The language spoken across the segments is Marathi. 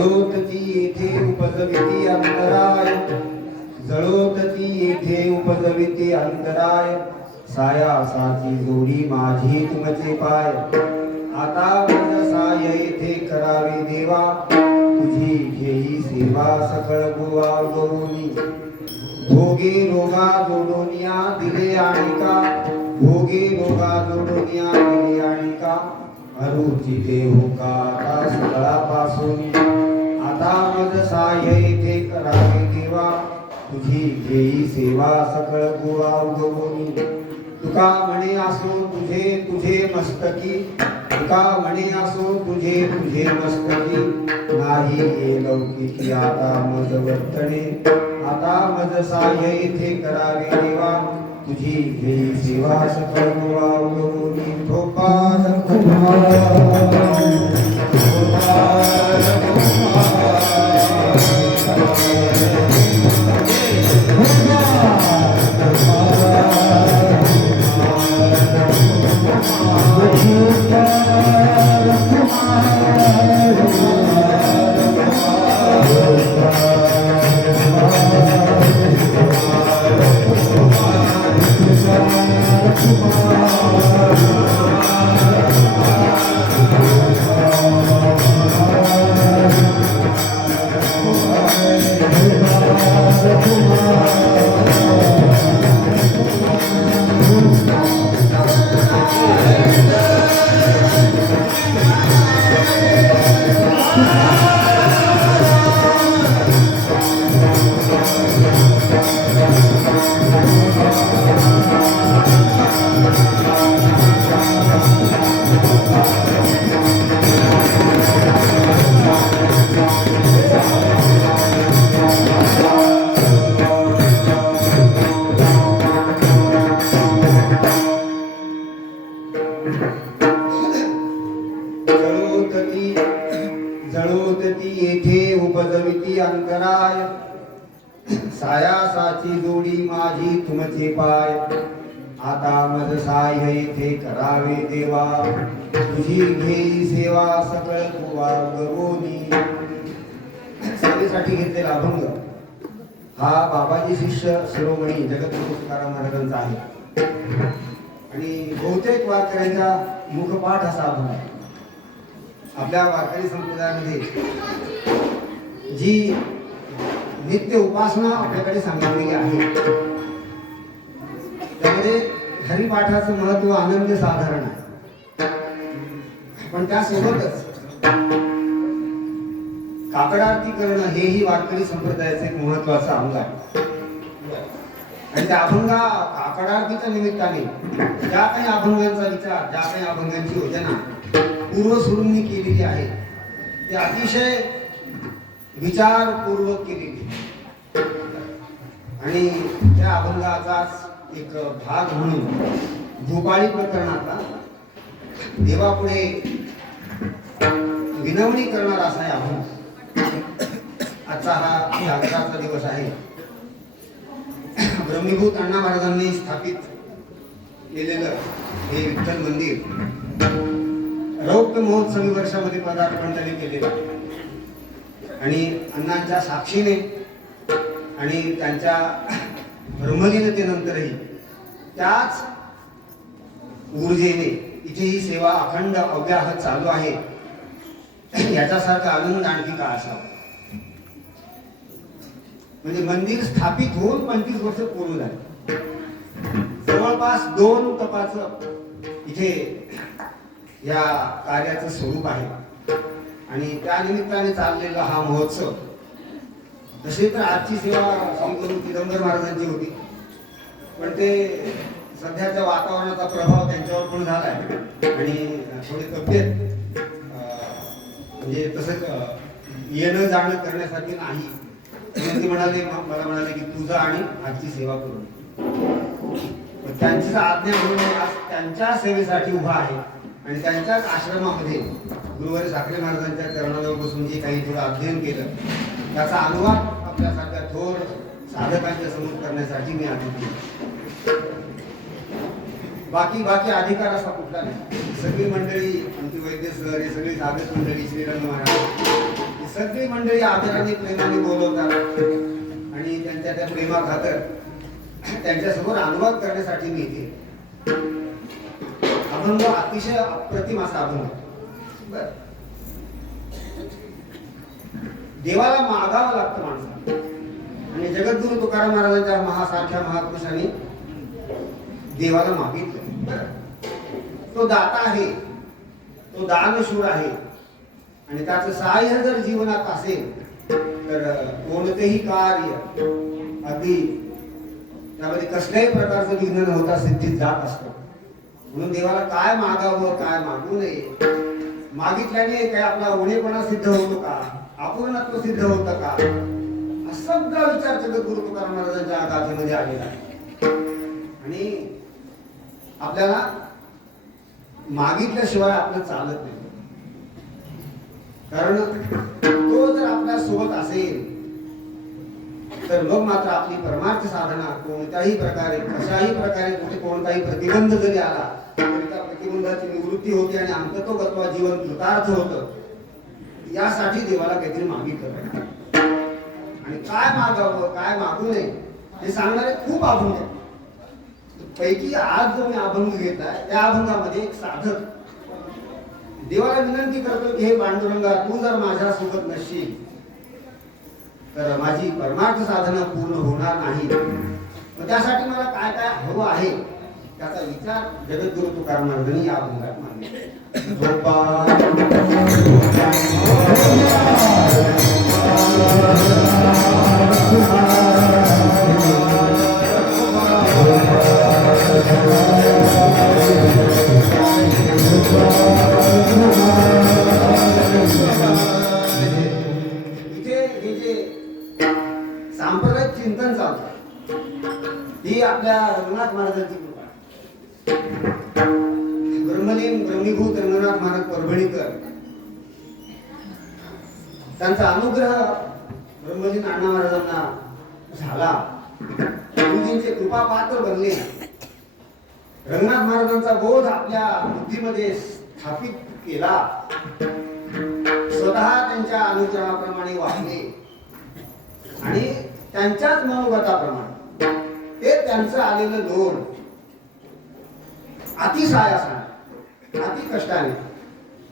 जळोतती येथे उपजविती अंतराय, जळोतती येथे उपजविती अंतराय, सायासाची जोडी माझी तुमचे पाय, आता मज साय येथे करावे देवा, तुझी घेई सेवा सकळ गुवा गरुनी, भोगे रोगा जोडोनिया दिले आणिका, भोगे रोगा जोडोनिया दिले आणिका, अरुचिते होका आता सगळापासून, आता मज साय येथे करावे देवा, तुझी घेई सेवा सकळ गुवा गरुनी, तुका म्हणे असो तुझे तुझे मस्तकी, तुका म्हणे असो तुझे तुझे मस्तकी, नाही ये लौकिकी आता मज वर्तणे, आता मज साह्य येथे करावे देवा, तुझी घेई सेवा सकळ गुवा गरुनी, गोपाल जळोतती येथे उपजविती अंतराय, सायासाची जोडी माझी तुमचे पाय, आता मज साह्य येथे करावे देवा, तुझी घेई सेवा सकळ गुवा गरुनी. सेवेसाठी घेतलेला अभंग हा बाबाजी शिष्य शिरोमणी जगद्गुरु तुकाराम महाराजांचा आहे आणि बहुतेक वारकऱ्यांचा मुखपाठ असा अभंग आहे. आपल्या वारकरी संप्रदायामध्ये जी नित्य उपासना आपल्याकडे सांगितलेली आहे त्यामध्ये हरिपाठाचं महत्व अनन्य साधारण आहे, पण त्यासोबतच काकड आरती करणं हेही वारकरी संप्रदायाचं एक महत्वाचं अंग आहे. आणि त्या काकड आरतीच्या निमित्ताने ज्या काही अभंगांचा विचार, ज्या काही अभंगांची योजना पूर्वसुरूंनी केलेली आहे ती अतिशय विचारपूर्वक केलेली आणि त्या अभंगाचाच एक भाग म्हणून भूपाळी प्रकरणातला देवापुढे विनवणी करणारा असा आहे अभंग. आजचा हा जागराचा दिवस आहे. ब्रह्मीभूत अण्णा महाराजांनी स्थापित केलेलं हे विठ्ठल मंदिर रौप्य महोत्सवी वर्षामध्ये पदार्पण त्यांनी केलेलं आणि अण्णांच्या साक्षीने आणि त्यांच्या ब्रह्मलीनतेनंतरही त्याच ऊर्जेने इथे ही सेवा अखंड अव्याहत चालू आहे. याच्यासारखा आनंद आणखी का असावा. म्हणजे मंदिर स्थापित होऊन 25 वर्ष पूर्ण झाली. जवळपास 2 तपाचं इथे या कार्याचं स्वरूप आहे आणि त्या निमित्ताने चाललेला हा महोत्सव. तसे तर आजची सेवा संत चिदंबर महाराजांची होती, पण ते सध्याच्या वातावरणाचा प्रभाव त्यांच्यावर पण झाला आहे आणि थोडी तब्येत म्हणजे तसं येणं जाणं करण्यासाठी नाही. ते म्हणाले, मला म्हणाले की तुझं आणि आजची सेवा करून त्यांची आज्ञा म्हणून त्यांच्या सेवेसाठी उभा आहे आणि त्यांच्याच आश्रमामध्ये गुरुवारी साखरे महाराजांच्या चरणावर बसून जे काही थोडं अध्ययन केलं त्याचा अनुवाद आपल्यासारख्या थोर साधकांच्या समोर करण्यासाठी मी आलो. बाकी अधिकार असा कुठला नाही. सगळी मंडळी आमची वैद्य सर, हे सगळी साधक मंडळी, श्रीरंग महाराज, सगळी मंडळी आदराने प्रेमाने बोलवतात आणि त्यांच्या त्या प्रेमा खातर त्यांच्यासमोर अनुवाद करण्यासाठी मी इथे. अभंग अतिशय अप्रतिम असा अभंग. बर, देवाला मागावं लागतं माणसाला. आणि जगद्गुरु तुकाराम महाराजांच्या महासारख्या महापुरुषांनी देवाला मागितलं. तो दाता आहे, तो दानशूर आहे आणि त्याचं सहाय्य जर जीवनात असेल तर कोणतेही कार्य अगदी त्यामध्ये कसल्याही प्रकारचं विघ्न न होता सिद्धीत जात असतं. म्हणून देवाला काय मागावं काय मागू नये, मागितल्याने काय आपला उणेपणा सिद्ध होतो का, अपूर्णत्व सिद्ध होतं का, सगळा विचार जगद्गुरु तुकाराम महाराजांच्या गाथेमध्ये आलेला आहे. आणि आपल्याला मागितल्याशिवाय आपलं चालत नाही. कारण तो जर आपल्या सोबत असेल तर मग मात्र आपली परमार्थ साधना कोणत्याही प्रकारे कशाही प्रकारे कुठे कोणताही प्रतिबंध जरी आला तरी त्या प्रतिबंधाची निवृत्ती होते आणि अंततोगत्वा जीवन कृतार्थ होतं. यासाठी देवाला काहीतरी मागितलं आणि काय मागावं काय मागू नये हे सांगणारे खूप अभंग आहेत. पैकी आज जो मी अभंग घेतलाय त्या अभंगामध्ये एक साधक देवाला विनंती करतो की हे पांडुरंगा, तू जर माझ्या सोबत नसशील तर माझी परमार्थ साधना पूर्ण होणार नाही. मग त्यासाठी मला काय काय हवं आहे त्याचा विचार जगद्गुरु तुकाराम महाराजांनी या अभंगात मांडला. इथे हे जे सांप्रदायिक चिंतन चालतं ही आपल्या रंगनाथ महाराजांची कृपा. ब्रह्मलीन ब्रह्मीभूत रंगनाथ महाराज परभणीकर त्यांचा अनुग्रह ब्रह्मलीन अण्णा महाराजांना झाला. गुरुजींचे कृपा पात्र बनले. रंगनाथ महाराजांचा बोध आपल्या बुद्धीमध्ये स्थापित केला. स्वतः त्यांच्या अनुचराप्रमाणे वाढले आणि त्यांच्याच मनोगताप्रमाणे ते त्यांचं आलेलं लोड अतिसायासाने अति कष्टाने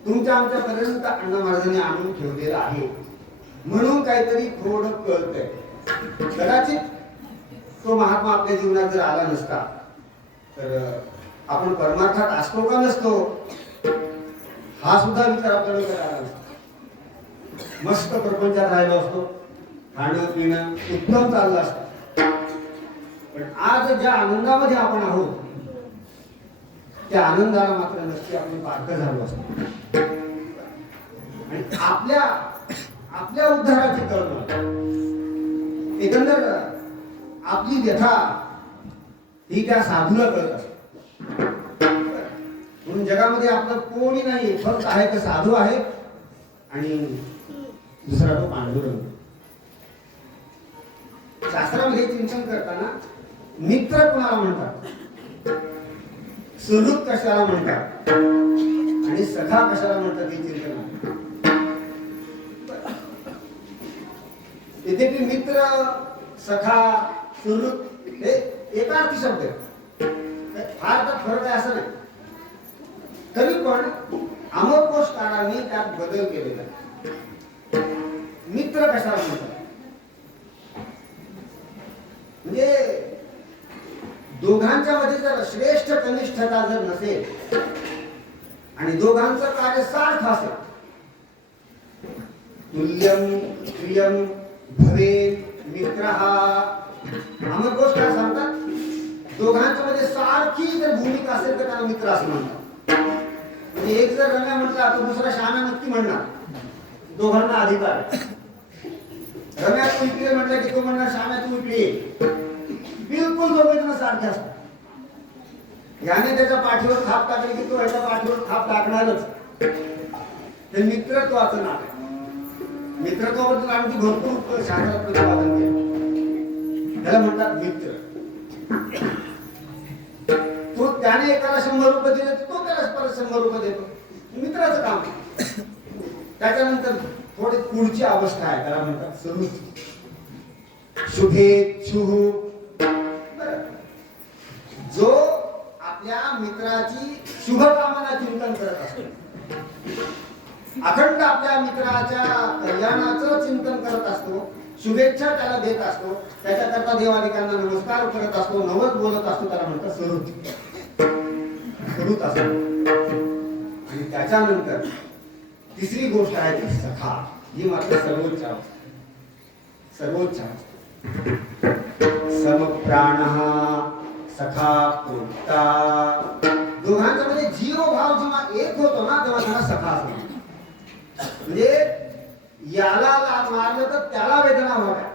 तुमच्या आमच्यापर्यंत अण्णा महाराजांनी आणून ठेवलेलं आहे. म्हणून काहीतरी थोडं कळतंय. कदाचित तो महात्मा आपल्या जीवनात जर आला नसता तर आपण परमार्थात असतो का नसतो हा सुद्धा विचार आपल्याला करायला नसतो. मस्त प्रपंचात राहिलो असतो, खाणं पिणं उत्तम चाललं असतं. पण आज ज्या आनंदामध्ये आपण आहोत त्या आनंदाला मात्र नक्की आपण पारखं झालो असतो. आणि आपल्या आपल्या उद्धाराची तळमळ एकंदर आपली व्यथा ही त्या साधूला कळत असते. म्हणून जगामध्ये आपलं कोणी नाही, फक्त आहे तर साधू आहे आणि दुसरा तो पांडुरंग. शास्त्रामध्ये चिंतन करताना मित्र कोणाला म्हणतात, सुहृद कशाला म्हणतात आणि सखा कशाला म्हणतात हे चिंतन. इथे की मित्र सखा सुहृद हे एकार्थी शब्द फार तर फरक आहे असं नाही. तरी पण अमरकोशकारांनी त्यात बदल केलेला. मित्र कशाला म्हणतात म्हणजे दोघांच्या मध्ये जर श्रेष्ठ कनिष्ठता जर नसेल आणि दोघांचं कार्य सार्थ असेल, तुल्यम प्रियम भवे मित्रः. अमरकोश काय सांगतात, दोघांच्या मध्ये सारखी जर भूमिका असेल तर त्याला मित्र असं म्हणतात. म्हणजे एक जर रम्या म्हटला तर दुसरा श्याम्या नक्की म्हणणार. दोघांना अधिकार आहे. रम्या तू इकडे म्हटलं की तो म्हणणार श्याम्या तू इकडे ये. बिलकुल दोघं सारखे असतात. याने त्याच्या पाठीवर थाप टाकली की तो याच्या पाठीवर थाप टाकणारच. हे मित्रत्वाचं नाव आहे. मित्रत्वाबद्दल आमची भरपूर शास्त्रात प्रतिपादन केलं. त्याला म्हणतात मित्र. तो त्याने एकाला 100 रुपये दिले तो त्याला परत 100 रुपये देतो. मित्राचं काम. त्याच्यानंतर थोडी पुढची अवस्था आहे, त्याला म्हणतात सरुच. शुभे शुभ. जो आपल्या मित्राची शुभ कामना चिंतन करत असतो, अखंड आपल्या मित्राच्या कल्याणाचं चिंतन करत असतो, शुभेच्छा त्याला देत असतो, त्याच्याकरता देवादिकांना नमस्कार करत असतो, नवस बोलत असतो, त्याला म्हणतात सरुच. सरुच असतो. आणि त्याच्यानंतर तिसरी गोष्ट आहे ती सखा. ही मात्र सर्वोच्च अवस्था. सर्वोच्च अवस्था. समप्राण सखा प्रोक्ता. दोघांचा म्हणजे जीव भाव जेव्हा एक होतो ना, तेव्हा त्याला सखा असतो. म्हणजे याला मारलं तर त्याला वेदना होत्या,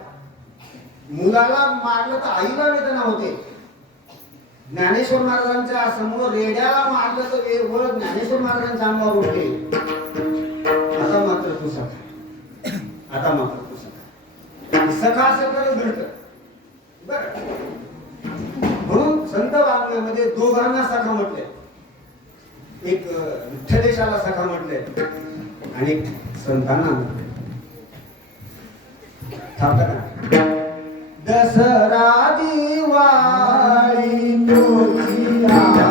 मुलाला मारलं तर आईला वेदना होते. ज्ञानेश्वर महाराजांच्या समोर रेड्याला मारलं तर वेळ ज्ञानेश्वर महाराजांच्या अंगावर उठले. आता मात्र तू सखा. आता मात्र तू सखा. सखा सगळं घडतं बरं. म्हणून संत वाङ्मयामध्ये दोघांना सखा म्हटले. एक विठ्ठलेशाला सखा म्हटले आणि संतांना दसरा दिवाळी तुझी आस.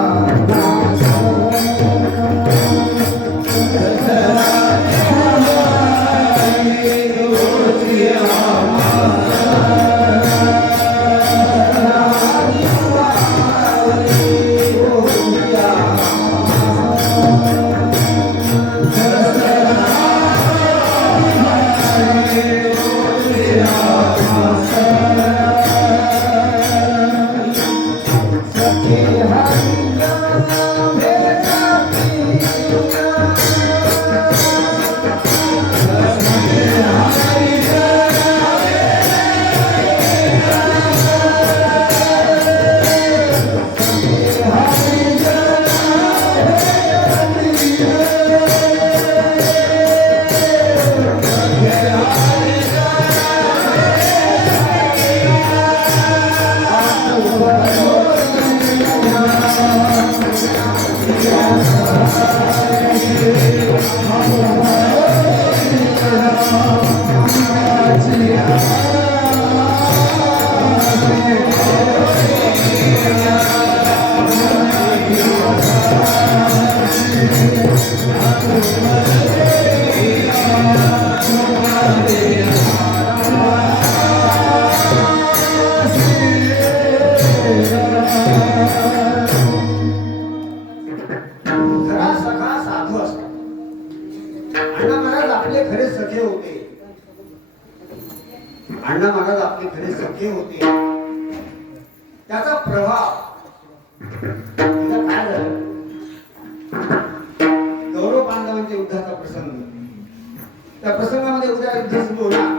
अण्णा महाराज आपले खरे सखे होते. त्याचा प्रभाव काय झाला, कौरव पांडवांच्या युद्धाचा प्रसंग. त्या प्रसंगामध्ये उद्या युद्ध सुरू होणार.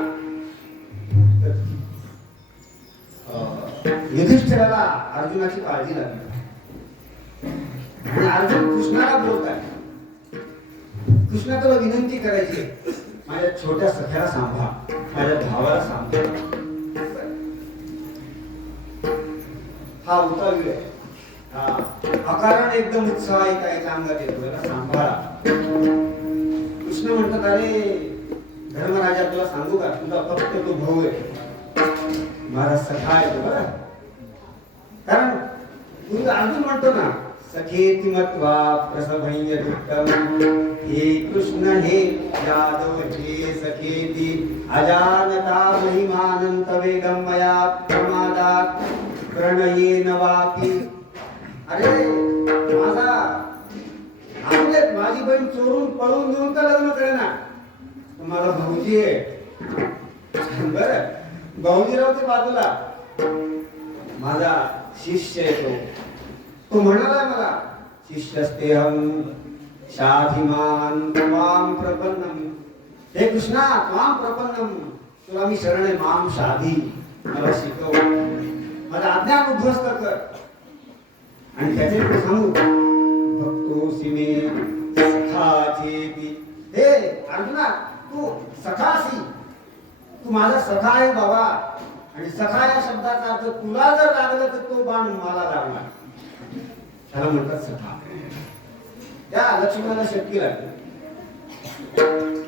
युधिष्ठिराला अर्जुनाची काळजी लागली आणि अर्जुन कृष्णाला बोलताय. कृष्णा तुला विनंती करायची, माझ्या छोट्या सख्याला सांभाळ, माझ्या भावाला सांभाळ. हा उतावीळ आहे. हा अकारण एकदम उत्साह एका अंगात येतो, याला सांभाळा. कृष्ण म्हणतात, अरे धर्मराजा तुला सांगू का, तुझा फक्त तो भाऊ आहे, माझा सखा आहे तो. बरं, कारण तुझं अर्जुन म्हणतो ना, सखेति मत्वा प्रसभय दुःखम, हे कृष्ण हे यादव हे सखेति अजानता महिमानंत वेगम मया प्रमादात प्रणयेन वापी. अरे माझा आपल्यात माझी बहीण चोरून पळून घेऊन तर लग्न करेना, तुम्हाला भाऊजी आहे. बरं, भाऊजीराव ते बाजूला, माझा शिष्य आहे तो म्हणाला मला, शिष्यस्तेहं शाधिमान त्वां प्रपन्नम. हे कृष्णा त्वां प्रपन्नम, तुला मी शरण आहे. माम शाधी, मला शिकव, माझा अज्ञान उद्ध्वस्त कर. आणि त्याचे सांगू, भक्तोसी मे सखाचेती. हे अर्जुना, तू सखासी, तू माझा सखा आहे बाबा. आणि सखा या शब्दाचा अर्थ, तुला जर लागलं तर तो बाण मला लागणार, त्याला म्हणतात सखा. त्या लक्ष्मणाला शक्ती लागली.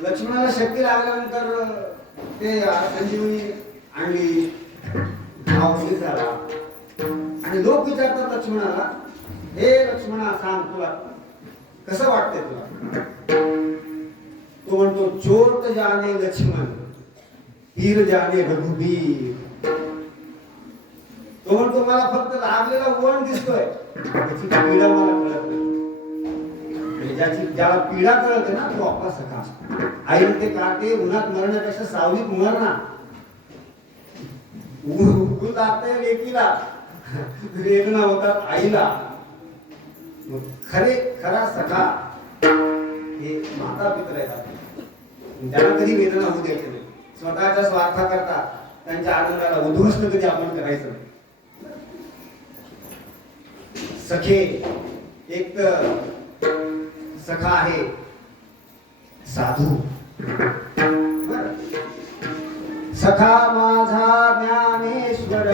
लक्ष्मणाला शक्ती लागल्यानंतर ते संजीवनी आणली, भाव ठीक झाला. आणि लोक विचारतात लक्ष्मणाला, हे लक्ष्मणा सांग, तुला कसं वाटतंय तुला? तो म्हणतो, चोट जाने लक्ष्मण, पीर जाने रघुबीर. तो म्हणतो, मला फक्त लागलेला वण दिसतोय, त्याची पीडा मला कळत नाही. ज्याला पीडा कळते ना, तो आपला सखा असतो. आई ते काटे उन्हात मरण्यापेक्षा सावलीत मर ना. ऊन लागतंय लेकीला, वेदना होतात आईला. खरा सखा हे माता पित्र आहेत. त्यांना कधी वेदना होऊ द्यायची नाही. स्वतःच्या स्वार्थाकरता त्यांच्या आनंदाला उद्ध्वस्त कधी आपण करायचं नाही. सखे, एक तर सखा आहे साधू. सखा माझा ज्ञानेश्वर,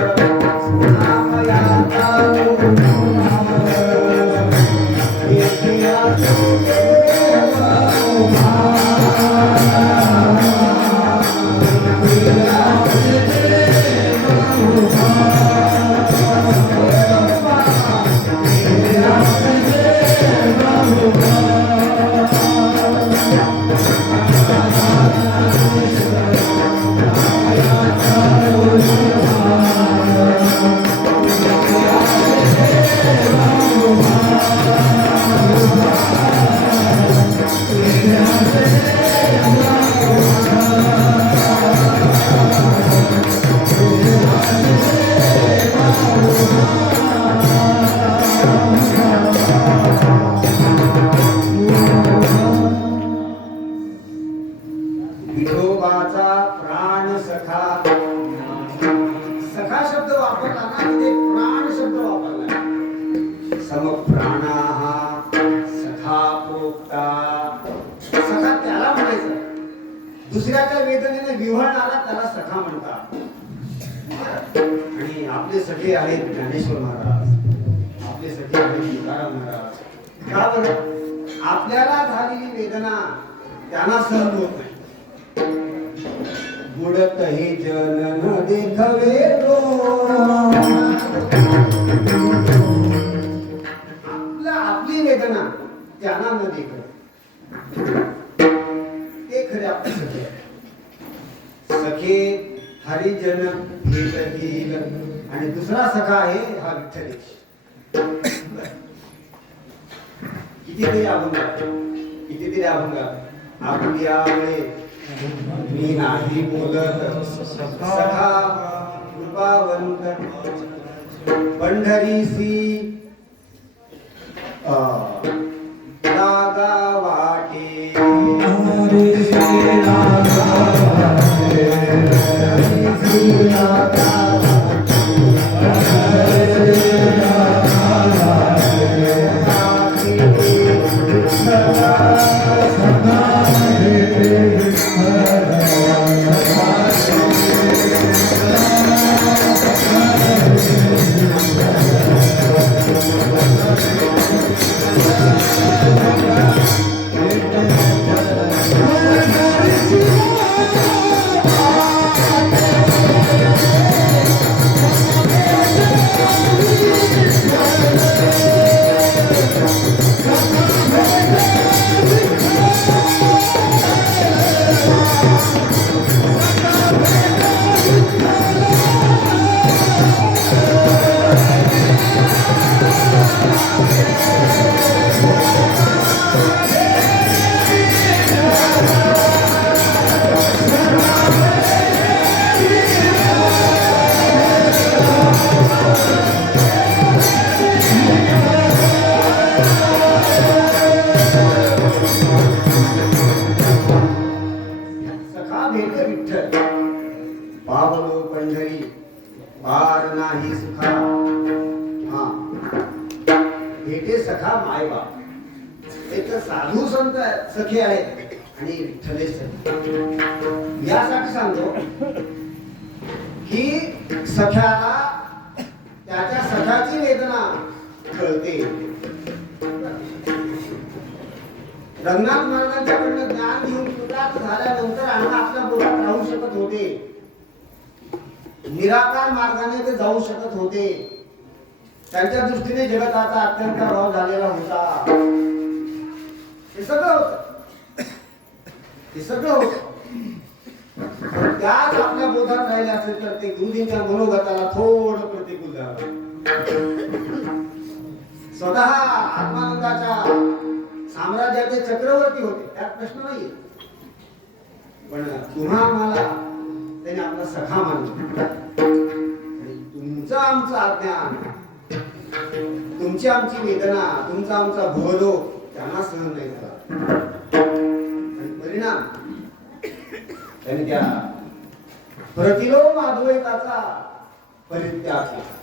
विठोबाचा प्राण सखा. सखा शब्द वापरला ना, तिथे प्राण शब्द वापरला. समप्राणा सखा प्रोक्ता. सखा त्याला म्हणायचं, दुसऱ्याच्या वेदनेने विव्हळणारा त्याला सखा म्हणतात. आणि आपले सखे आहेत ज्ञानेश्वर महाराज, आपले सखे आहेत तुकाराम महाराज. का बरं? आपल्याला झालेली वेदना त्यांना सहन होत नाही. बुडत हे जन न देखवे तो. आपली वेदना त्यांना न देखवे, ते खरे आपले सखे. सखे हरिजन भेटतील. आणि दुसरा सखा आहे हा विठ्ठलेश. कितीतरी अभंग आपली आवळे मी नाही बोलत, सखा कृपावंत पंढरीसी लागा वाटे. साधू संत सखे आहेत आणि विठ्ठलेश सखे. यासाठी सांगतो की सख्याला त्याच्या सखाची वेदना कळते. रंगनाथ महाराजांच्याकडनं ज्ञान घेऊन कृतार्थ झाल्यानंतर अण्णा आपल्या बोधात राहू शकत होते, निराकार मार्गाने ते जाऊ शकत होते. त्यांच्या दृष्टीने जगताचा अत्यंत अभाव झालेला होता. हे सगळं होत, हे सगळं होत. त्याच आपल्या बोधात राहिले असेल तर ते गुरुजींच्या मनोगताला थोडं प्रतिकूल झालं. स्वतः आत्मानंदाच्या साम्राज्याचे चक्रवर्ती होते, त्यात प्रश्न नाही. पण तुम्हा मला त्याने आपला सखा मानला. तुमचं आमचं अज्ञान, तुमची आमची वेदना, तुमचा आमचा भवलोक त्यांना सहन नाही झाला. परिणाम त्यांनी त्या प्रतिलोम अद्वैताचा परित्याग केला,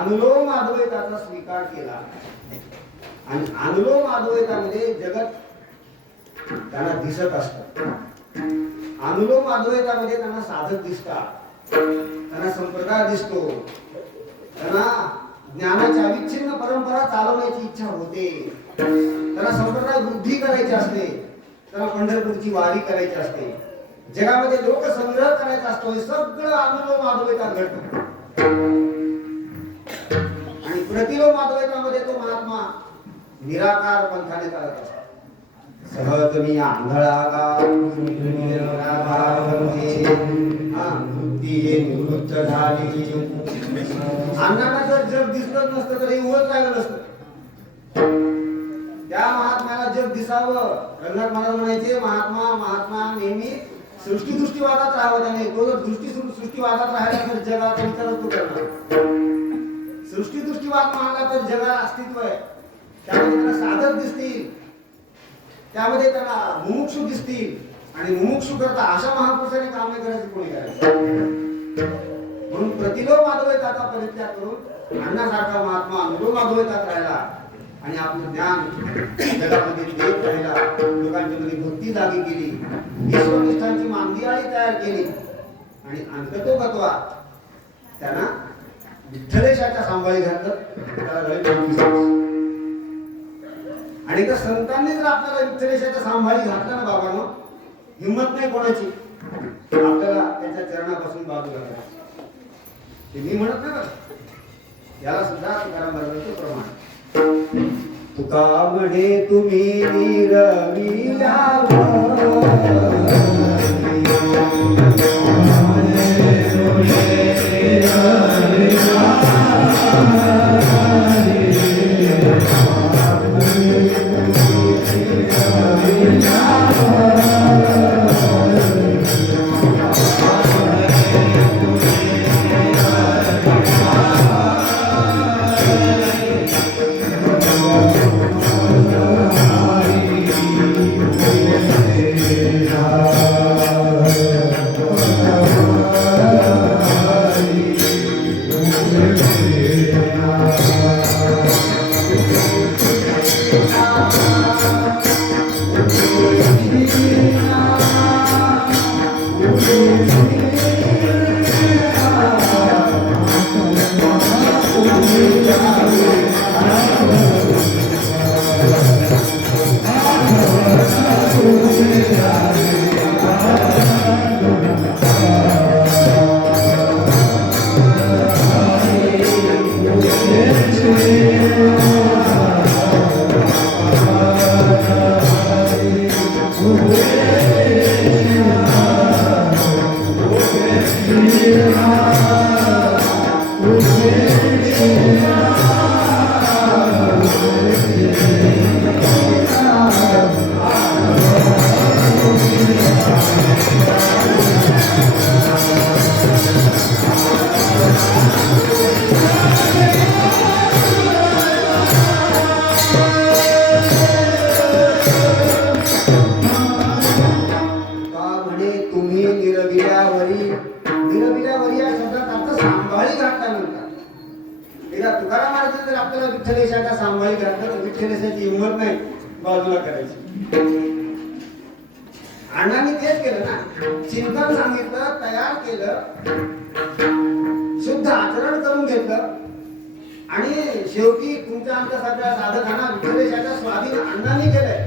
अनुलोम अद्वैताचा स्वीकार केला. आणि अनुलोम अद्वैतामध्ये जगत त्यांना दिसत असतं. अनुलोम अद्वैतामध्ये त्यांना साधक दिसतात, त्यांना संप्रदाय दिसतो, त्यांना ज्ञानाची अविच्छिन्न परंपरा चालवण्याची इच्छा होते, त्यांना संप्रदाय वृद्धी करायची असते, त्यांना पंढरपूरची वारी करायची असते, जगामध्ये लोकसंग्रह करायचा असतो. हे सगळं अनुलोम अद्वैतात घडतं. आणि प्रतिलोम अद्वैतामध्ये तो महात्मा निराकार पंथाने चालत असतो. सहज मी आंधळा निवृत्त झाली. अण्णांना जर जग दिसत नसतं तर हे उभं राहिलं नसतं. त्या महात्म्याला जग दिसावं. रंगनाथ महाराज म्हणायचे, महात्मा महात्मा नेहमी सृष्टीदृष्टीवादात राहावं. त्याने तो जर सृष्टीवादात राहिला तर जगाचा विचारच तो करणार. सृष्टीदृष्टीवाद मानला तर जगाला अस्तित्व आहे. त्यामध्ये त्यांना साधक दिसतील, त्यामध्ये त्यांना मुमुक्षु दिसतील. आणि मुमुक्षु करता अशा महापुरुषांनी काम नाही करायचं, कोणी करायचं. म्हणून प्रतिलोम अद्वैताचा परित्याग करून अण्णासारखा महात्मा अनुलोम अद्वैतात राहिला आणि आपलं ज्ञान जगामध्ये देत राहिला. लोकांच्या मध्ये भक्ती जागी केली, ईश्वरनिष्ठांची मांदियाळी तयार केली. आणि अंततोगत्वा त्यांना विठ्ठलेशाच्या सांभाळी घातलं. त्याला झाले 24 वर्ष. आणि त्या संतांनी जर आपल्याला विठ्ठलेशाच्या सांभाळी घातलं ना बाबांनो, हिंमत नाही कोणाची आपल्याला त्यांच्या चरणापासून बाजूला करायची. ते मी म्हणत नाही बघ, याला सुद्धा तुकाराम महाराजांचं प्रमाण. तुका म्हणे तुम्ही सांभाळी घातलं तर विठ्ठलेशाची हिंमत नाही बाजूला करायची. अण्णांनी तेच केलं ना, चिंतन सांगितलं, तयार केलं, शुद्ध आचरण करून घेतलं आणि शेवटी तुमच्या आमच्यासारख्या साधकांना विठ्ठलेशाच्या स्वाधीन अण्णांनी केलंय.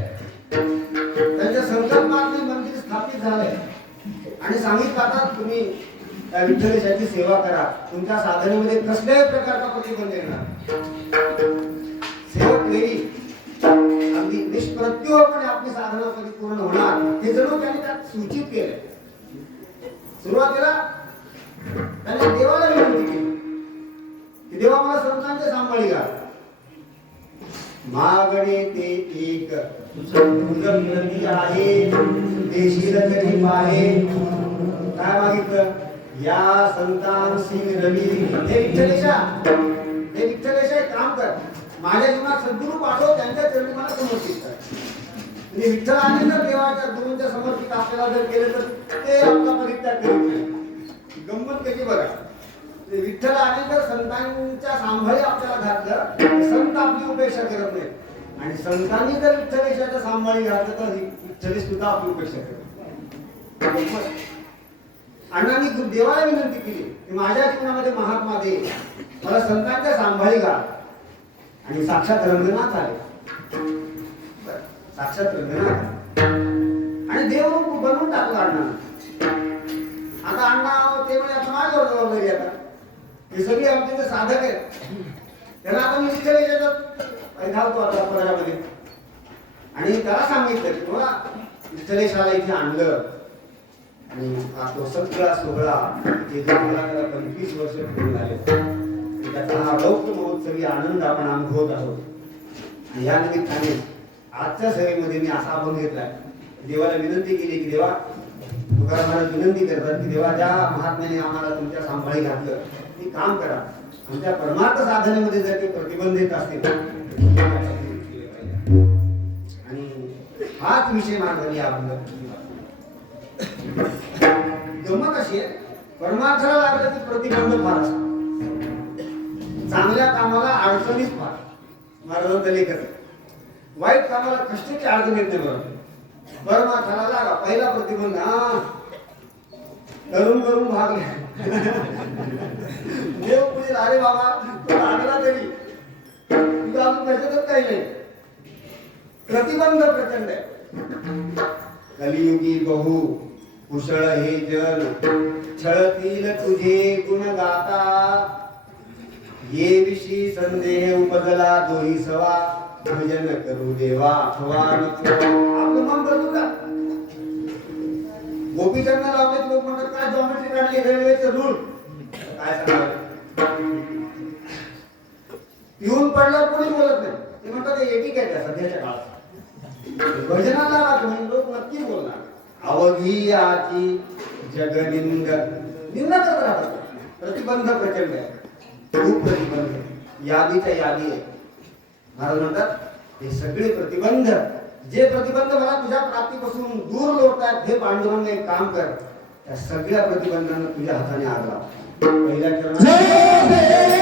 त्यांच्या संकल्पात मंदिर स्थापित झालंय आणि सांगितलं आता तुम्ही त्या विठ्ठलेशाची सेवा करा. तुमच्या साधनेमध्ये कसल्याही प्रकारचा प्रतिबंध येणार. सेवक वेळी अगदी निष्प्रत्योपणे आपली साधना परिपूर्ण होणार हे जणू त्यांनी त्यात सूचित केलंय. सुरुवातीला त्यांनी देवाला विनंती केली की देवा मला संतांचे सांभाळी घाल. मागणे ते एक तुझं विनंती आहे देशील तरी पाहे. काय मागितलं? या संतान सिंग रवी हे विठ्ठलेशा काम कर. माझ्या जीवनात सद्गुरू पाठव, त्यांच्या चरणी मला समर्पित कर. म्हणजे विठ्ठलाने जर देवाच्या गुरूंच्या समर्पित आपल्याला जर केलं तर ते आपला परित्याग करीत नाही. गंमत कशी बघा, विठ्ठलाने जर संतांच्या सांभाळी आपल्याला घातलं, संत आपली उपेक्षा करत नाही. आणि संतांनी जर विठ्ठलेशाच्या सांभाळी घातलं तर विठ्ठले सुद्धा आपली उपेक्षा करत. अण्णांनी देवाला विनंती केली की माझ्या जीवनामध्ये महात्मा दे, मला संतांच्या सांभाळी घाल. आणि साक्षात रंगनाथ आले. साक्षात रंगनाथ आणि देवरूप बनवून टाकलं अण्णा. आता अण्णा ते म्हणजे आता माझ्यावर जबाबदारी. आता हे सगळे आमचे जे साधक आहेत त्यांना आता मी विठ्ठलेशाचा घालतो आता पदरामध्ये. आणि त्याला सांगितलं की बघा विठ्ठलेशाला इथे आणलं आणि हा तो सगळा सोहळा जे त्याला 25 वर्ष पूर्ण झाले. त्याचा हा लौकिक महोत्सवी आनंद आपण अनुभवत आहोत. आणि या निमित्ताने आजच्या सभेमध्ये मी असा अनुभव घेतलाय. देवाला विनंती केली की देवा, तुकाराम महाराज विनंती करतात की देवा ज्या महात्म्याने आम्हाला तुमच्या सांभाळी घातलं ते काम करा. आमच्या परमार्थ साधनेमध्ये जर ते प्रतिबंधित असतील आणि हाच विषय मांडली आपण. गमत अशी आहे, परमार्थाला लागलं की प्रतिबंध फार असतो. चांगल्या कामाला अडचणीच फार. महाराजांचं लेखक वाईट कामाला कष्टाची अडचण येते. परमार्थाला लागा पहिला प्रतिबंध करून भागले. देव पुढे अरे बाबा तो लागला तरी तुझं अजून त्याच्यातच काही नाही. प्रतिबंध प्रचंड आहे. कलियुगी बहु कुशळ हे जन छळतील तुझे गुण गाता. ये विषयी संदेह उपजला दोही सवा भजन करू देवा अथवा आपलं मन बदलू का? गोपीचंद लावले लोक म्हणतात काय जॉमेट्री काढली रेल्वेचं रूळ काय सांगावं. पिऊन पडल्यावर कोणी बोलत नाही. ते म्हणतात एटिक आहे त्या सध्याच्या काळात. भजनाला राहतो म्हणजे लोक नक्की बोलणार. अवघी आची जगनिंद निंदा करत राहतात. प्रतिबंध प्रचंड आहे, खूप प्रतिबंध, यादीच्या यादी आहे. महाराज म्हणतात हे सगळे प्रतिबंध, जे प्रतिबंध मला तुझ्या प्राप्तीपासून दूर लोटतात हे पांडुरंग एक काम कर, त्या सगळ्या प्रतिबंधांना तुझ्या हाताने आग लाव. पहिल्या चरणात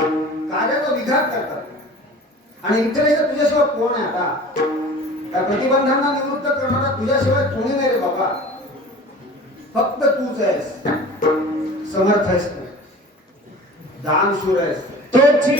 कार्याचा विघात करतात. आणि विठ्ठलेश्वर तुझ्याशिवाय कोण आहे आता? त्या प्रतिबंधांना निवृत्त करणारा तुझ्याशिवाय कोणी नाही रे बाबा. फक्त तूच आहेस. समर्थ आहेस तू, दानशूर आहेस. तुझी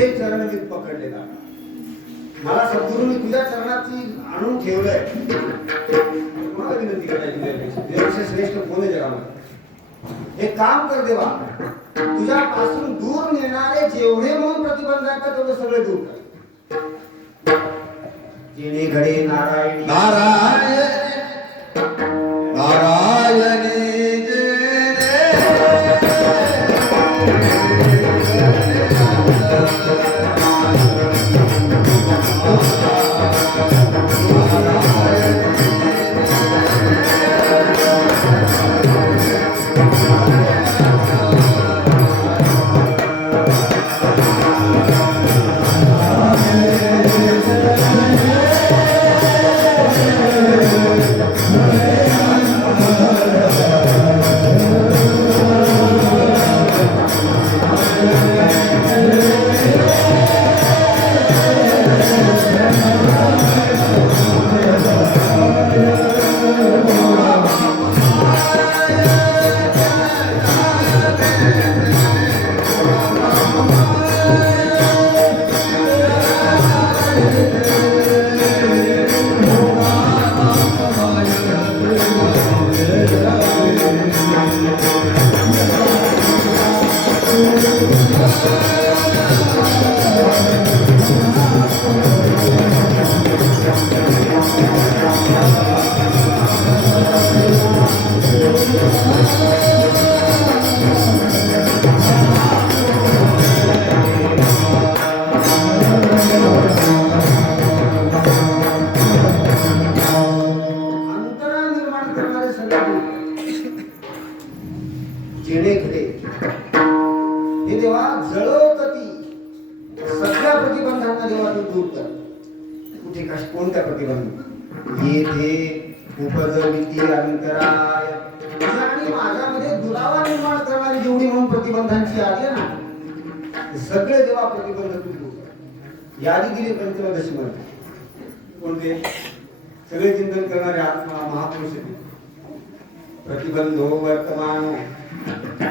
एक मला सद्गुरूंनी तुझ्या चरणाची आणून ठेवलंय. कोणाला विनंती करायची तुझ्यापेक्षा श्रेष्ठ कोण आहे जगामध्ये? एक काम कर देवा, तुझ्यापासून दूर नेणारे जेवढे म्हणून प्रतिबंध आहेत तेवढे सगळे दूर कर. जेणे घडे नारायणी नारायण नारायणी कोणत्या प्रतिबंध येथे उपजविती अंतराय आणि माझ्यामध्ये दुरावा निर्माण करणारी जेवढी म्हणून प्रतिबंधांची यादी आहे ना, सगळे जेव्हा प्रतिबंध तू दूर कर. यादी दिली पंचदशी मध्ये कोणते? सगळे चिंतन करणारे आत्मा महापुरुष प्रतिबंधो वर्तमान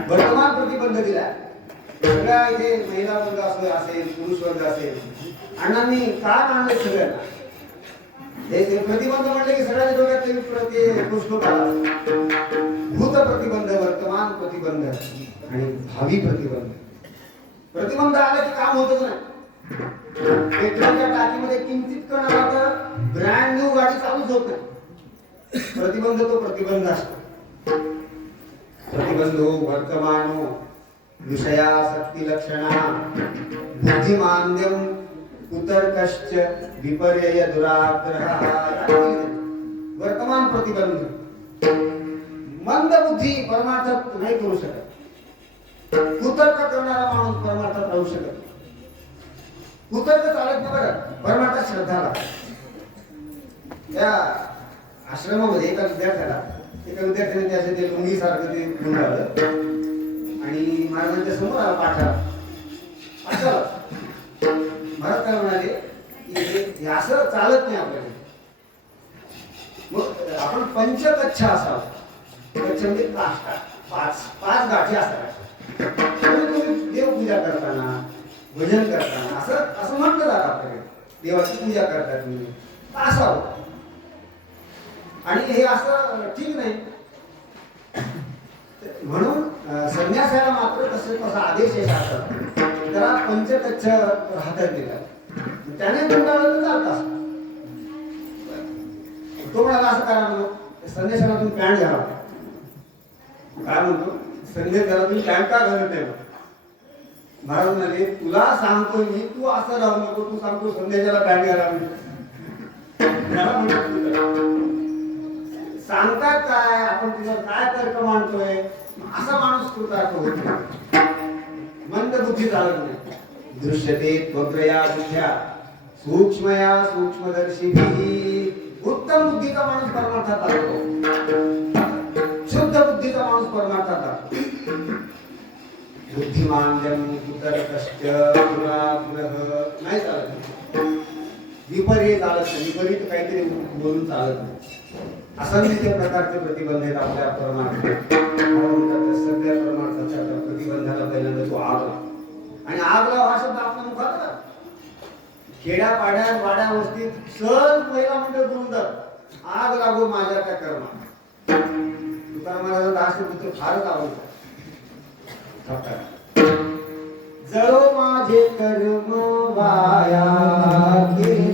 वर्तमान प्रतिबंध दिला. सगळ्या इथे महिला वर्ग असेल पुरुष वर्ग असेल, अण्णांनी काय मानले सगळ्यांना? ते प्रतिबंध म्हटले की सगळ्यांच्या डोक्यात ते पुस्तक आला. भूत प्रतिबंध, वर्तमान प्रतिबंध आणि भावी प्रतिबंध. प्रतिबंध आला की काम होतच नाही. पेट्रोलच्या टाकीमध्ये किंचित कण आला तर ब्रँड न्यू गाडी चालूच होत नाही. प्रतिबंध तो प्रतिबंध असतो. प्रतिबंधो वर्तमानो विषयासक्ती लक्षणा बुद्धिमांद्यम कुतर्कश्च विपर्यय दुराग्रह. वर्तमान प्रतिबंध. मंद बुद्धी परमार्थात नाही करू शकत. कुतर्क करणारा माणूस परमार्थात राहू शकत. कुतर्क चालत नाही बरं, परमार्थात श्रद्धा लागते. त्या आश्रमामध्ये एका विद्यार्थ्याने त्याचे ते लुंगी सारखं ते गुंडाळलं आणि महाराजांच्या समोर आला पाठाला. महाराज काय म्हणाले की हे असं चालत नाही आपल्याकडे. मग आपण पंचकच्छ असावं. कच्छ म्हणजे काष्टा, पाच गाठी असतात. तुम्ही देवपूजा करताना, भजन करताना असं म्हटलं जातं आपल्याकडे, देवाची पूजा करता तुम्ही असावं. आणि हे असं ठीक नाही. म्हणून संन्यासाला मात्र तसा आदेश आहे शास्त्रात, त्याला पंचकच्छ हातात देतात. त्याने गुंडाळलं तर चालत असं. तो म्हणाला असं करा म्हणून संन्यासाला तुम्ही पॅन्ट घाला. काय म्हणतो संन्यासाला तुम्ही पॅन्ट का घालत नाही? महाराज म्हणाले तुला सांगतोय मी, तू असं राहू नको. तू सांगतो संन्यासाला पॅन्ट घाला म्हणजे सांगतात काय, आपण तुझं काय तर्क मांडतोय, असा माणूस कृतार्थ होत नाही. मंद बुद्धी चालत नाही. दृश्यते त्वग्रया बुद्ध्या सूक्ष्मया सूक्ष्मदर्शिभिः. उत्तम बुद्धीचा माणूस परमार्थात लागतो. शुद्ध बुद्धीचा माणूस परमार्थात लागतो. बुद्धिमान जन कुतर्कश्च दुराग्रह नाही चालत. विपरीत चालत नाही. विपरीत काहीतरी बोलून चालत नाही. असंख्य प्रकारचे प्रतिबंध आहेत आपल्या परमार्थात. सगळ्या परमार्थाच्या प्रतिबंधाला पहिल्यांदा तो आग लाव. आणि आग लाव हा शब्द आपल्या मुखात आला. खेड्या पाड्यात वाड्या वस्तीत सहज महिला मंडळ बोलतात आग लागो माझ्या त्या कर्मात. तुकाराम महाराजांचा हा शब्द फारच आवडतो. जळो माझे कर्म वाया गेली.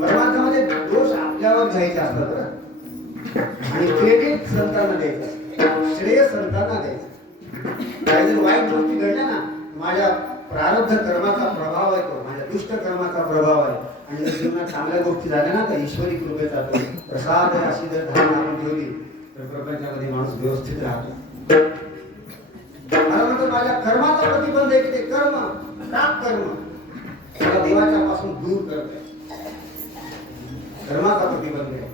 परमार्थामध्ये दोष आपल्यावर घ्यायचे असतात आणि क्रेडिट संतांना द्यायचं, श्रेय संतांना द्यायचं. काही जर वाईट गोष्टी घडल्या ना, माझ्या प्रारब्ध कर्माचा प्रभाव आहे तो, माझ्या दुष्ट कर्माचा प्रभाव आहे. आणि जर जीवनात चांगल्या गोष्टी झाल्या ना तर ईश्वरी कृपेचा तो प्रसाद अशी जर धारणा आपण ठेवली तर प्रपंचामध्ये माणूस व्यवस्थित राहतो. मला म्हणतो माझ्या कर्माचा प्रतिबंध आहे की ते कर्म प्राप्त कर्म मला देवाच्या पासून दूर करते. कर्माचा प्रतिबंध आहे,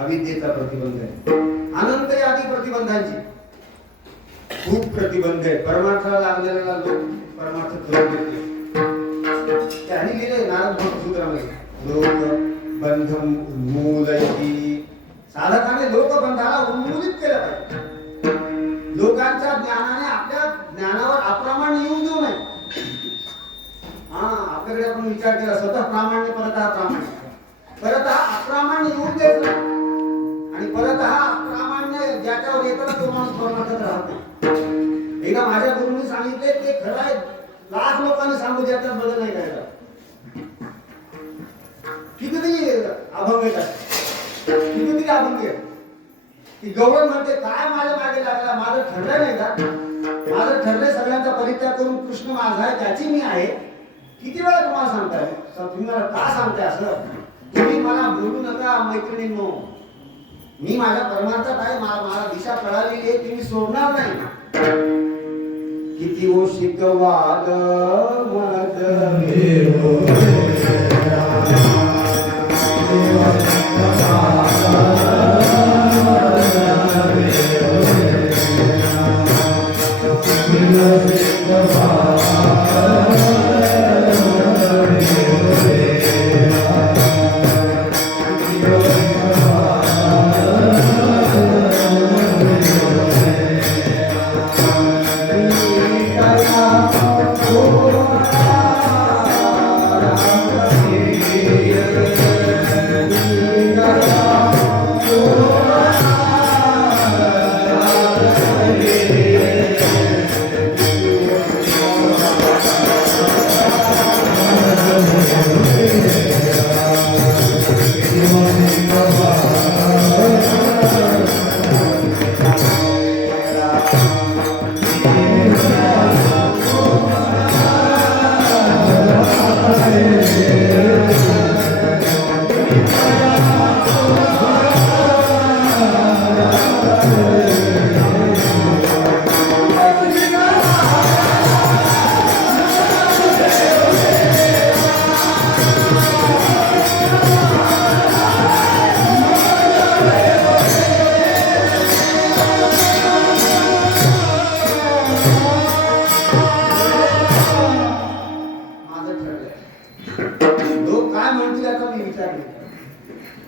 अविद्येचा प्रतिबंध आहे, अनंत आदी प्रतिबंधांची खूप प्रतिबंध आहे. परमार्थाला लागलेला लोक परमार्थ करून देते. त्यांनी लिहिले नारद सूत्रामध्ये लोक बंधम उन्मूलयति. साधकाने लोकबंधाला उन्मूलित केलं पाहिजे. लोकांच्या ज्ञानाने आपल्या ज्ञानावर अप्रमाण येऊ देऊ नये. आपल्याकडे आपण विचार केला स्वतः प्रामाण्य परत हा प्रामाण्य, परत हा अप्रामाण्य येऊन द्यायचं नाही. आणि परत हा अप्रामाण्य ज्याच्यावर येतं ना तो माणूस परमार्थात राहत नाही. एकदा माझ्या गुरुंनी सांगितले ते खरं आहे, लाख लोकांनी सांगू द्यायचा बदल नाही करायचा. कितीतरी अभंग येतात, कितीतरी अभंग आहेत की गौरव म्हणते काय माझ्या मागे लागला, माझं ठरलं नाही का, माझं ठरलंय सगळ्यांचा परित्याग करून कृष्ण माझा आहे त्याची मी आहे. किती वेळा तुम्हाला सांगताय, तुम्ही मला का सांगताय असं? तुम्ही मला बोलू नका मैत्रिणींनो. मी माझ्या परमार्थात आहे, मला दिशा कळालेली आहे, ती मी सोडणार नाही. किती ओ शिकवाल मज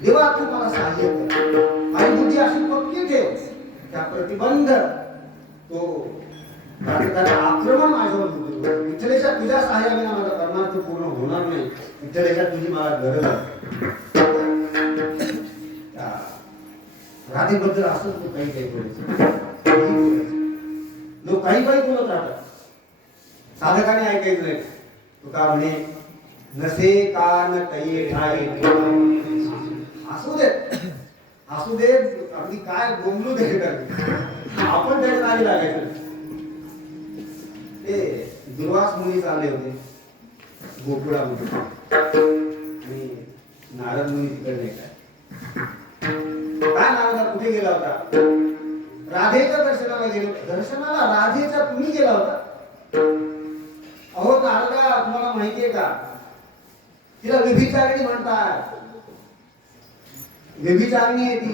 देवा तू मला सहाय्य कर. माझी बुद्धी अशी पक्की ठेव, त्या प्रतिबंध तो आक्रमण माझ्यावर होतो. विठ्ठलेच्या तुझ्या सहाय्याने माझा परमार्थ पूर्ण होणार नाही. विठ्ठलेच्या तुझी मला गरज आहे. राधेबद्दल असंच तू काही बोलायचं. लोक काही बोलत राहतात, साधकाने ऐकायचं नाही. तू का म्हणे नसे कान तये ठाई असू दे अगदी काय बोंबलू दे, आपण त्याच्या नादी लागायचं. ते दुर्वास मुनी चालले होते गोकुळामध्ये आणि नारद मुनी तिकडे काय नारदा कुठे गेला होता? राधेच्या दर्शनाला गेलो. दर्शनाला राधेच्या तुम्ही गेला होता? अहो नारदा तुम्हाला माहितीये का, तिला व्यभिचारिणी म्हणतात. व्यभिचारिणी आहे ती.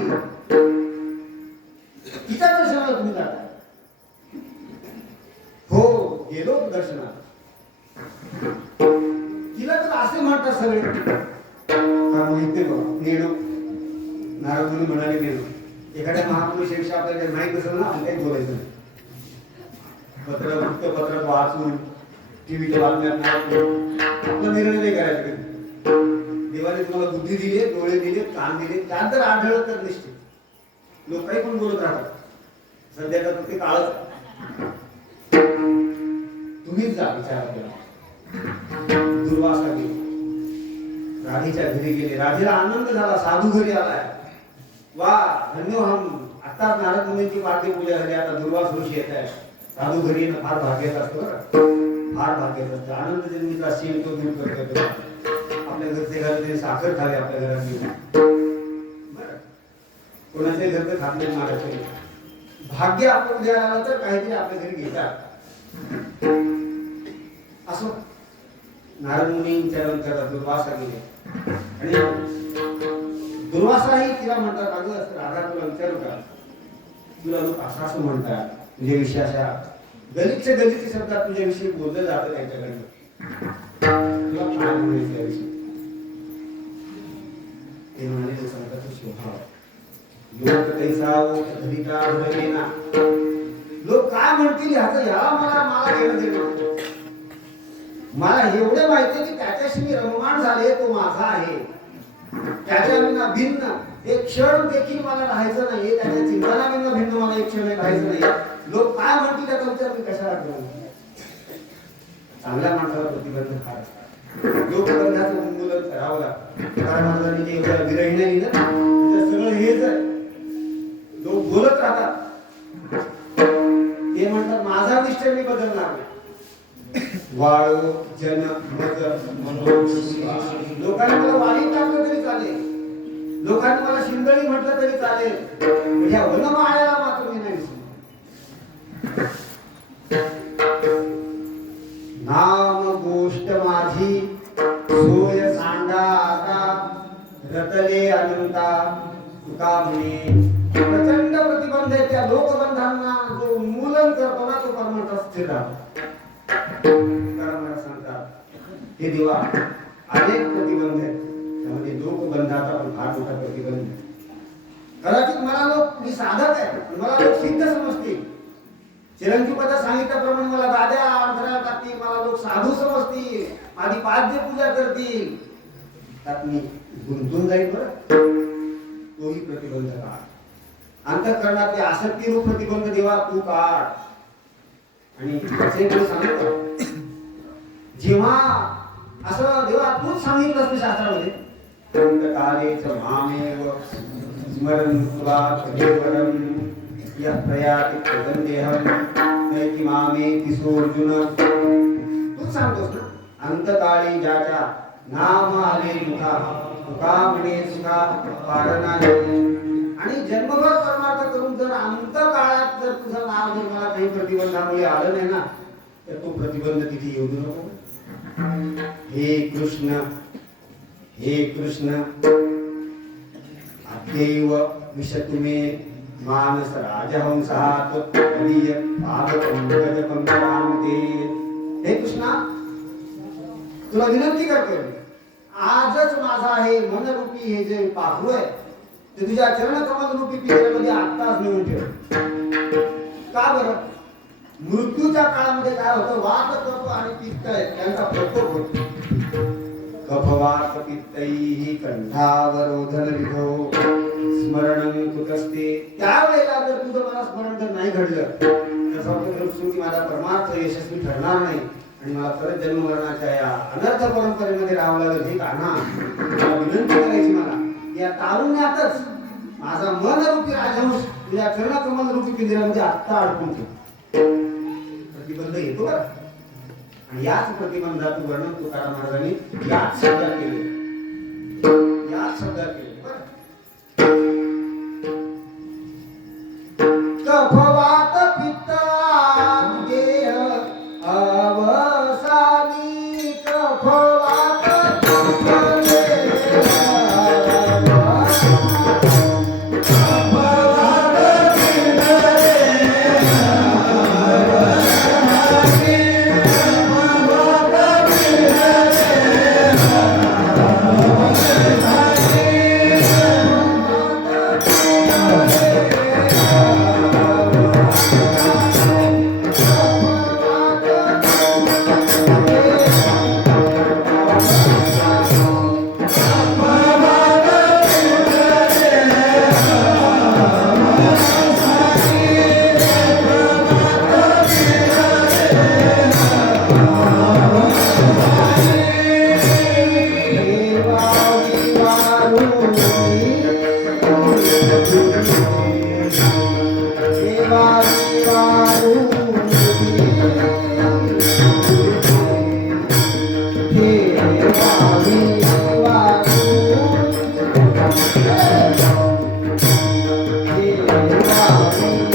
तिच्या दर्शनाला तुम्ही जाता? हो गेलो दर्शनाला. तिला तर असे म्हणतात सगळे माहिती बघा नेणो. नारद मुनी म्हणाले नेणो. एखाद्या महापुरुषाविषयी आपल्याला माहित असेल ना, आपण काही बोलायचं नाही. वृत्तपत्र वाचून टीव्हीच्या बातम्या आपला निर्णय नाही करायचा. कधी देवाने तुम्हाला बुद्धी दिली, डोळे दिले, कान दिले, त्यात जर आढळत तर निश्चित लोक काही पण बोलत राहतात. सध्या तर ते काळच. तुम्हीच जा विचार केला. दुर्वासा गेले, राधेच्या घरी गेले. राधेला आनंद झाला, साधू घरी आलाय. वा धन्य हम. आता नारद मुनींची पार्टी पूजा झाली, आता दुर्वास ऋषी येत आहे. साधू घरी येणं फार भाग्याचं असतं बरं, फार भाग्याचं असतं. आनंद जन्मीचा असेल तो दूर करतो. आपल्या घरचे घरात साखर खावे, आपल्या घरात बरं, कोणाच्या घरचं खात नाही. भाग्य आपण उद्या आला तर काहीतरी आपल्या घरी घेतात. असं नारद मुनींच्या नंतर दुर्वासा गेले आणि दुर्वासाही तिला म्हणतात, अगं राधा तुला विचारू का, तुला लोक असं म्हणतात तुझ्याविषयी, अशा गलिच्छ शब्दात तुझ्याविषयी बोललं जातं त्यांच्याकडनं, तुला काय म्हणायचं याविषयी? ते म्हणाले तो संताचा स्वभाव लोक कैसा धरिता भरलेना. लोक काय म्हणतील याला मला घेणं देणं. मला एवढं माहिती की त्याच्याशी मी रममाण झाले, तो माझा आहे. त्याच्या भिन्न एक क्षण देखील मला राहायचं नाही. त्याच्या चिंतनाविना भिन्न मला एक क्षण राहायचं नाही. लोक काय म्हणतील त्याचा विचार मी कशाला करू? चांगल्या माणसाला प्रतिबंध फार असतात. लोकबंधाचं उन्मूलन करावं लागतं. महाराजांनी जे विरहिणी लिहिलं तर सगळं हेच आहे. लोक बोलत राहतात, ते म्हणतात माझा निश्चय मी बदलणार नाही. वाळो जन मज मनोज लोकांनी मला वाढीत टाकलं तरी चालेल, लोकांनी मला शिंदळी म्हटलं तरी चालेल, पण ह्या वनमाळ्याला मात्र मी नाही विसरणार. नाम गोष्ट माझी सोय सांगा आता, रतले अनंता तुका म्हणे. प्रचंड प्रतिबंध आहे त्या लोकबंधांना जो उन्मूलन करतो ना तो परमार्थ स्थिर राहतो. सांगतात हे देवा अनेक प्रतिबंध आहेत, त्यामध्ये लोकबंधाचा पण फार मोठा प्रतिबंध आहे. कदाचित मला लोक, मी साधक आहे पण मला लोक सिद्ध समजतील, चिरंजीवाचा सांगितल्याप्रमाणे मला गाद्या अंतराला टाकतील, मला लोक साधू समजतील, माझी पाद्य पूजा करतील, त्यात मी गुंतून जाईल. बरं तोही प्रतिबंध काढ, अंतःकरणातले आसक्ती रूप प्रतिबंध देवा तू काढ. आणि सांगतो जेव्हा असं देवा तूच सांगितलं असतं शास्त्रामध्ये, अंतकालेच मामेव स्मरण तुला कलेवरम या प्रयाति प्रगंदेहम नैति मामेति सोऽर्जुन. तूच सांगतोस ना, अंतकाळी ज्याच्या नाम आले मुखा तुका म्हणे सुखा पार नाही. आणि जन्मभर परमार्थ करून जर अंतकाळात जर तुझं नाव जर मला काही प्रतिबंधामुळे आलं नाही ना, तर तो प्रतिबंध तिथे येऊ नको. हे कृष्ण, हे कृष्ण अद्यैव विशतुमे मानस राजहंसात अदीय पादपंकज पंकजामते. हे कृष्णा तुला विनंती करतोय, आजच माझा हे मनरूपी हे जे पाखरू आहे ते तुझ्या चरणकमल रूपी पिंजऱ्यामध्ये आत्ताच नेऊन ठेव. का बरं? मृत्यूच्या काळामध्ये काय होतं, वात कफ आणि पित्त आहे त्यांचा प्रकोप होतो. कफवात पित्तैहि कंठावरोधन विधो स्मरणं कुतस्ते. त्यावेळेला जर तुझं मला स्मरण जर नाही घडलं तर समजून माझा परमार्थ यशस्वी ठरणार नाही आणि मला परत जन्म मरणाच्या या अनर्थ परंपरेमध्ये राहावं लागेल. हे कान्हा तुला विनंती करायची, मला या तारुण्यातच माझा मनरूपी राजहंस तुझ्या चरणकमल रूपी पिंजऱ्यामध्ये आत्ता अडकून ठेव. प्रतिबंध येतो बरं, आणि याच प्रतिबंधाचं वर्णन तुकाराम महाराजांनी याच शब्दात केले, याच शब्दात केले. कफवात पित्त देह अवसानी, कफवात पित्त देह Hey,